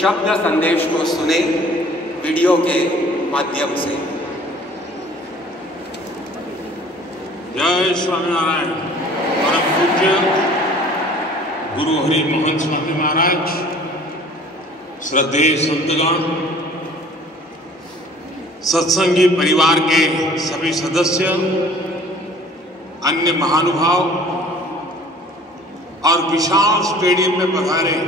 शब्द संदेश को सुने वीडियो के माध्यम से। जय स्वामीनारायण। परम पूज्य गुरु हरि मोहन स्वामी महाराज, श्रद्धेय संतगण, सत्संगी परिवार के सभी सदस्य, अन्य महानुभाव और विशाल स्टेडियम में पधारे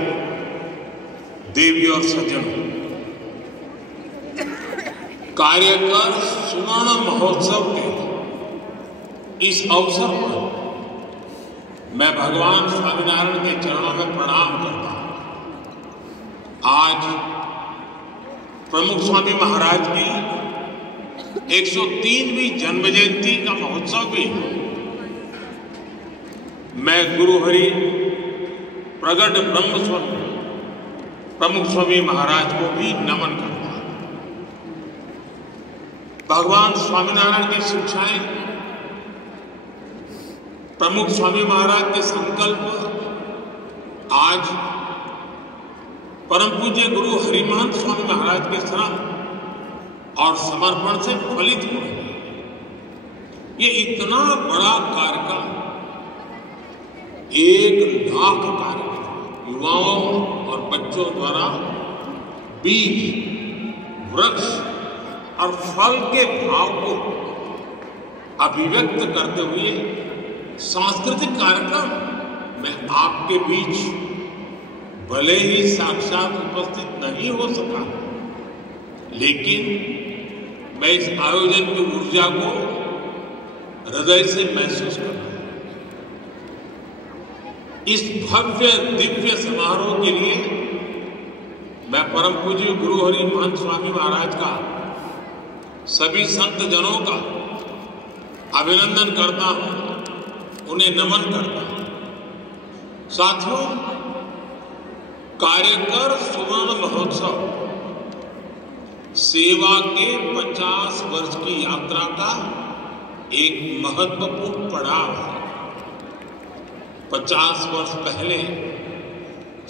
देवी और सज्जन, कार्यकर सुवर्ण महोत्सव के इस अवसर पर मैं भगवान स्वामीनारायण के चरणों में प्रणाम करता हूं। आज प्रमुख स्वामी महाराज की 103वीं जन्म जयंती का महोत्सव भी है। मैं गुरु हरि प्रगट ब्रह्म स्वरूप प्रमुख स्वामी महाराज को भी नमन करता हूं। भगवान स्वामीनारायण की शिक्षाएं, प्रमुख स्वामी महाराज के संकल्प आज परम पूज्य गुरु हरिमहंत स्वामी महाराज के श्रम और समर्पण से फलित हुए। ये इतना बड़ा कार्यक्रम, 1 लाख कार्यक्रम युवाओं और बच्चों द्वारा बीज, वृक्ष और फल के भाव को अभिव्यक्त करते हुए सांस्कृतिक कार्यक्रम में आपके बीच भले ही साक्षात उपस्थित नहीं हो सका, लेकिन मैं इस आयोजन की ऊर्जा को हृदय से महसूस कर रहा हूं। इस भव्य दिव्य समारोह के लिए मैं परम पूज्य गुरु हरि महंत स्वामी महाराज का, सभी संत जनों का अभिनंदन करता हूं, उन्हें नमन करता हूं। साथियों, कार्यकर सुवर्ण महोत्सव सेवा के 50 वर्ष की यात्रा का एक महत्वपूर्ण पड़ाव है। 50 वर्ष पहले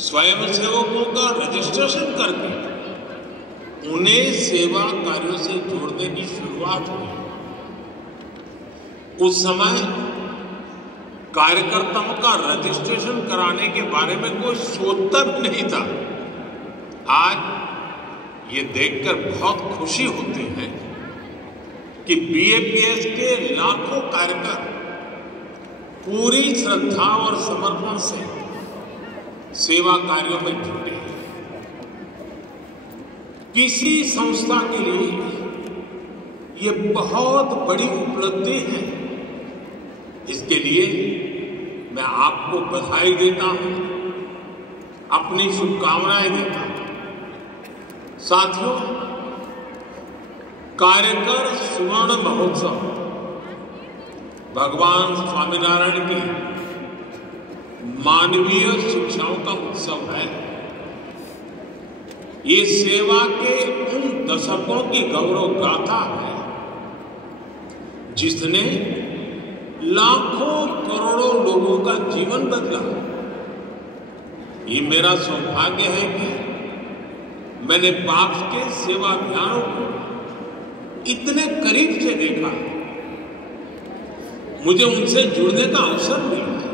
स्वयंसेवकों का रजिस्ट्रेशन करके उन्हें सेवा कार्यों से जोड़ने की शुरुआत हुई। उस समय कार्यकर्ताओं का रजिस्ट्रेशन कराने के बारे में कोई सोचता भी नहीं था। आज ये देखकर बहुत खुशी होती है कि बीएपीएस के लाखों कार्यकर पूरी श्रद्धा और समर्पण से सेवा कार्यों में जुटे हैं। किसी संस्था के लिए ये बहुत बड़ी उपलब्धि है। इसके लिए मैं आपको बधाई देता हूं, अपनी शुभकामनाएं देता हूं। साथियों, कार्यकर सुवर्ण महोत्सव भगवान स्वामीनारायण की मानवीय शिक्षाओं का उत्सव है। ये सेवा के उन दशकों की गौरव गाथा है जिसने लाखों करोड़ों लोगों का जीवन बदला। ये मेरा सौभाग्य है कि मैंने पाप्स के सेवा अभियानों को इतने करीब से देखा, मुझे उनसे जुड़ने का अवसर मिला है।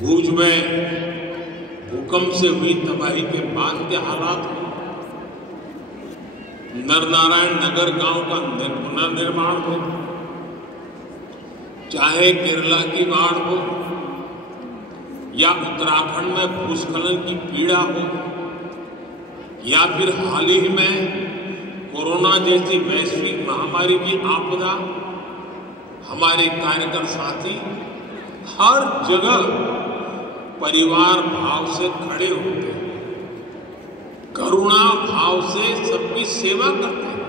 भूज में भूकंप से हुई तबाही के बाद के हालात हो, नरनारायण नगर गांव का पुनर्निर्माण हो, चाहे केरला की बाढ़ हो या उत्तराखंड में भूस्खलन की पीड़ा हो, या फिर हाल ही में कोरोना जैसी वैश्विक महामारी की आपदा, हमारे कार्यकर साथी हर जगह परिवार भाव से खड़े होते हैं, करुणा भाव से सबकी सेवा करते हैं।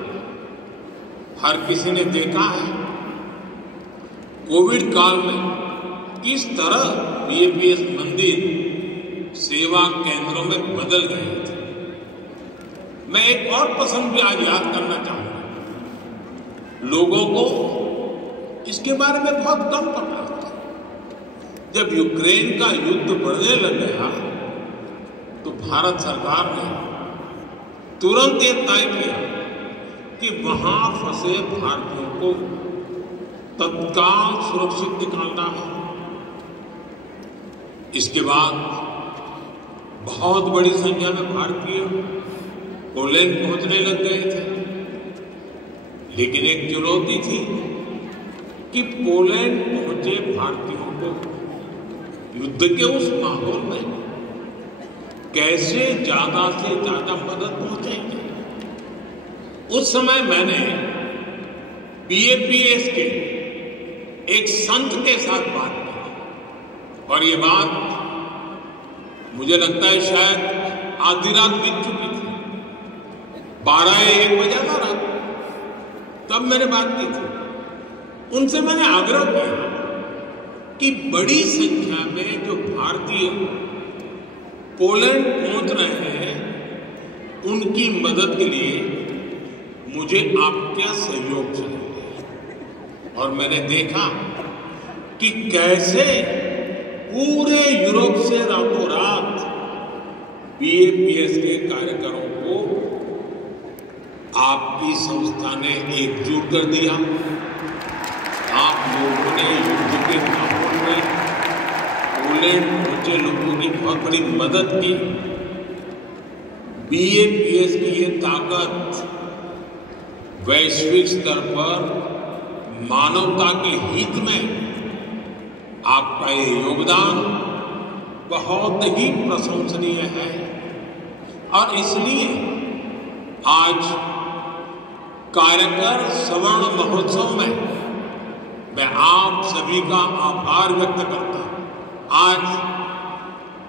हर किसी ने देखा है कोविड काल में किस तरह बीएपीएस मंदिर सेवा केंद्रों में बदल गए थे। मैं एक और प्रसंग भी आज याद करना चाहूंगा। लोगों को इसके बारे में बहुत कम पता था। जब यूक्रेन का युद्ध बढ़ने लग गया तो भारत सरकार ने तुरंत ये तय किया कि वहां फंसे भारतीयों को तत्काल सुरक्षित निकालना है। इसके बाद बहुत बड़ी संख्या में भारतीय पोलैंड पहुंचने लग गए थे, लेकिन एक चुनौती थी कि पोलैंड पहुंचे भारतीयों को युद्ध के उस माहौल में कैसे ज्यादा से ज्यादा मदद पहुंचेगी। उस समय मैंने बीएपीएस के एक संत के साथ बात की और ये बात मुझे लगता है शायद आधी रात बीत चुकी थी, 12 या 1 बजा था रात, तब मैंने बात की थी। उनसे मैंने आग्रह किया कि बड़ी संख्या में जो भारतीय पोलैंड पहुंच रहे हैं उनकी मदद के लिए मुझे आपका सहयोग चाहिए। और मैंने देखा कि कैसे पूरे यूरोप से रातों रात बीएपीएस के कार्यकरों को आपकी संस्था ने एकजुट कर दिया। आप लोगों ने युद्ध के माहौल में पोलैंड पहुंचे लोगों की बहुत बड़ी मदद की। बीएपीएस की ये ताकत वैश्विक स्तर पर मानवता के हित में आपका ये योगदान बहुत ही प्रशंसनीय है। और इसलिए आज कार्यकर स्वर्ण महोत्सव में मैं आप सभी का आभार व्यक्त करता हूं। आज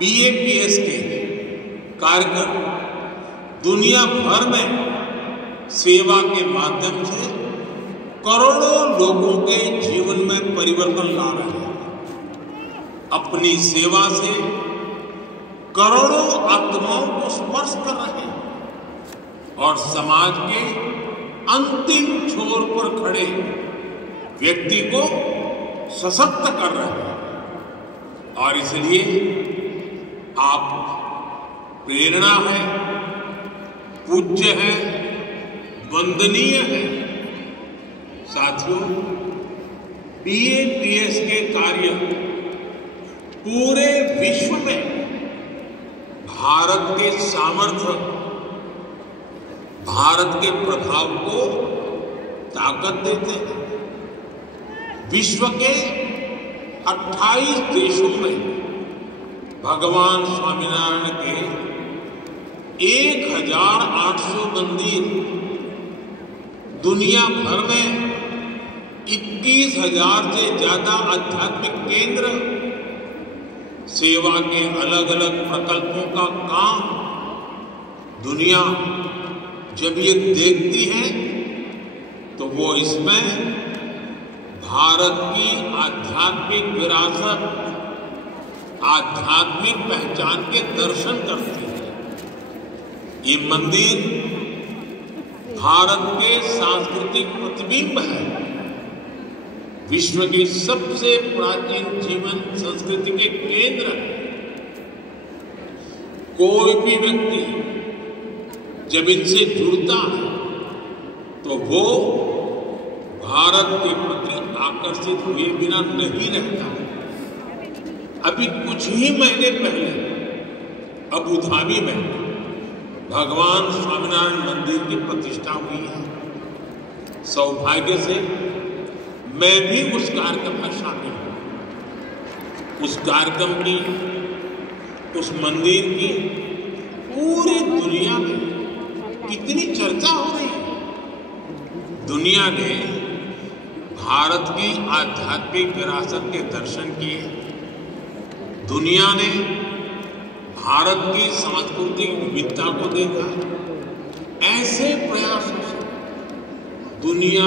बीएपीएस के कार्यकर दुनिया भर में सेवा के माध्यम से करोड़ों लोगों के जीवन में परिवर्तन ला रहे हैं। अपनी सेवा से करोड़ों आत्माओं को स्पर्श कर रहे हैं और समाज के अंतिम छोर पर खड़े व्यक्ति को सशक्त कर रहे हैं। और इसलिए आप प्रेरणा है, पूज्य है, वंदनीय है। साथियों, बीएपीएस के कार्य पूरे विश्व में भारत के सामर्थ्य, भारत के प्रभाव को ताकत देते हैं। विश्व के 28 देशों में भगवान स्वामीनारायण के 1800 मंदिर, दुनिया भर में 21,000 से ज्यादा आध्यात्मिक केंद्र, सेवा के अलग अलग प्रकल्पों का काम दुनिया जब ये देखती है तो वो इसमें भारत की आध्यात्मिक विरासत, आध्यात्मिक पहचान के दर्शन करती है। ये मंदिर भारत के सांस्कृतिक प्रतिबिंब है। विश्व की सबसे प्राचीन जीवन संस्कृति के केंद्र है। कोई भी व्यक्ति जब इनसे जुड़ता है तो वो भारत के प्रति आकर्षित हुए बिना नहीं रहता। अभी कुछ ही महीने पहले अबू धाबी में भगवान स्वामीनारायण मंदिर की प्रतिष्ठा हुई है। सौभाग्य से मैं भी उस कार्यक्रम में शामिल हूं। उस कार्यक्रम की, उस मंदिर की पूरी दुनिया में कितनी चर्चा हो रही है। दुनिया ने भारत की आध्यात्मिक विरासत के दर्शन किए। दुनिया ने भारत की सांस्कृतिक विविधता को देखा। ऐसे प्रयासों से दुनिया